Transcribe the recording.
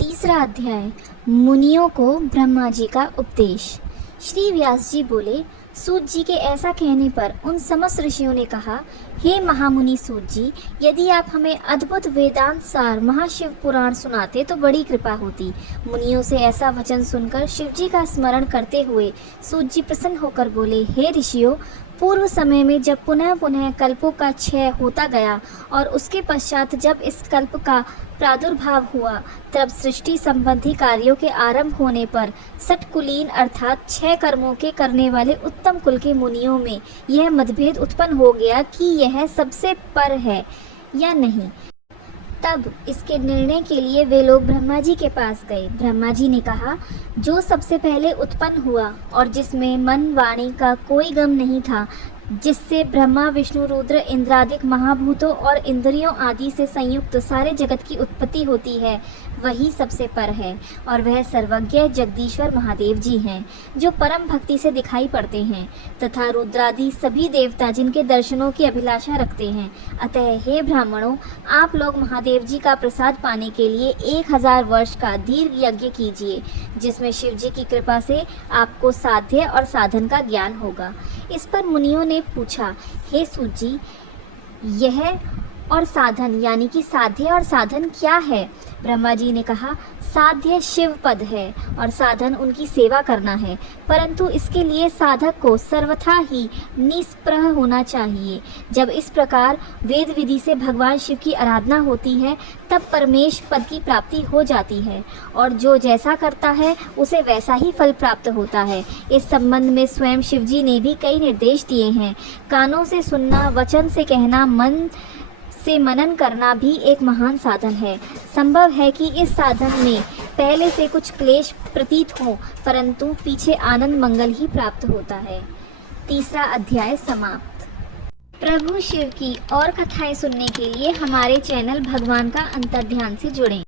तीसरा अध्याय मुनियों को ब्रह्मा जी का उपदेश। श्री व्यास जी बोले, सूत जी के ऐसा कहने पर उन समस्त ऋषियों ने कहा, हे महामुनि सूत जी, यदि आप हमें अद्भुत वेदांत सार महाशिव पुराण सुनाते तो बड़ी कृपा होती। मुनियों से ऐसा वचन सुनकर शिव जी का स्मरण करते हुए सूत जी प्रसन्न होकर बोले, हे ऋषियों, पूर्व समय में जब पुनः पुनः कल्पों का क्षय होता गया और उसके पश्चात जब इस कल्प का प्रादुर्भाव हुआ, तब सृष्टि संबंधी कार्यों के आरंभ होने पर सटकुलीन अर्थात 6 कर्मों के करने वाले उत्तम कुल के मुनियों में यह मतभेद उत्पन्न हो गया कि यह सबसे पर है या नहीं। तब इसके निर्णय के लिए वे लोग ब्रह्मा जी के पास गए। ब्रह्मा जी ने कहा, जो सबसे पहले उत्पन्न हुआ और जिसमें मन वाणी का कोई गम नहीं था, जिससे ब्रह्मा विष्णु रुद्र इंद्रादिक महाभूतों और इंद्रियों आदि से संयुक्त सारे जगत की उत्पत्ति होती है, वही सबसे पर है और वह सर्वज्ञ जगदीश्वर महादेव जी हैं, जो परम भक्ति से दिखाई पड़ते हैं, तथा रुद्रादि सभी देवता जिनके दर्शनों की अभिलाषा रखते हैं। अतः हे ब्राह्मणों, आप लोग महादेव जी का प्रसाद पाने के लिए 1000 वर्ष का दीर्घ यज्ञ कीजिए, जिसमें शिव जी की कृपा से आपको साध्य और साधन का ज्ञान होगा। इस पर मुनियों ने पूछा, हे सूत जी, यह और साधन यानी कि साध्य और साधन क्या है? ब्रह्मा जी ने कहा, साध्य शिव पद है और साधन उनकी सेवा करना है, परंतु इसके लिए साधक को सर्वथा ही निष्प्रह होना चाहिए। जब इस प्रकार वेद विधि से भगवान शिव की आराधना होती है, तब परमेश पद की प्राप्ति हो जाती है और जो जैसा करता है उसे वैसा ही फल प्राप्त होता है। इस संबंध में स्वयं शिव जी ने भी कई निर्देश दिए हैं। कानों से सुनना, वचन से कहना, मन से मनन करना भी एक महान साधन है। संभव है कि इस साधन में पहले से कुछ क्लेश प्रतीत हो, परंतु पीछे आनंद मंगल ही प्राप्त होता है। तीसरा अध्याय समाप्त। प्रभु शिव की और कथाएं सुनने के लिए हमारे चैनल भगवान का अंतर्ध्यान से जुड़ें।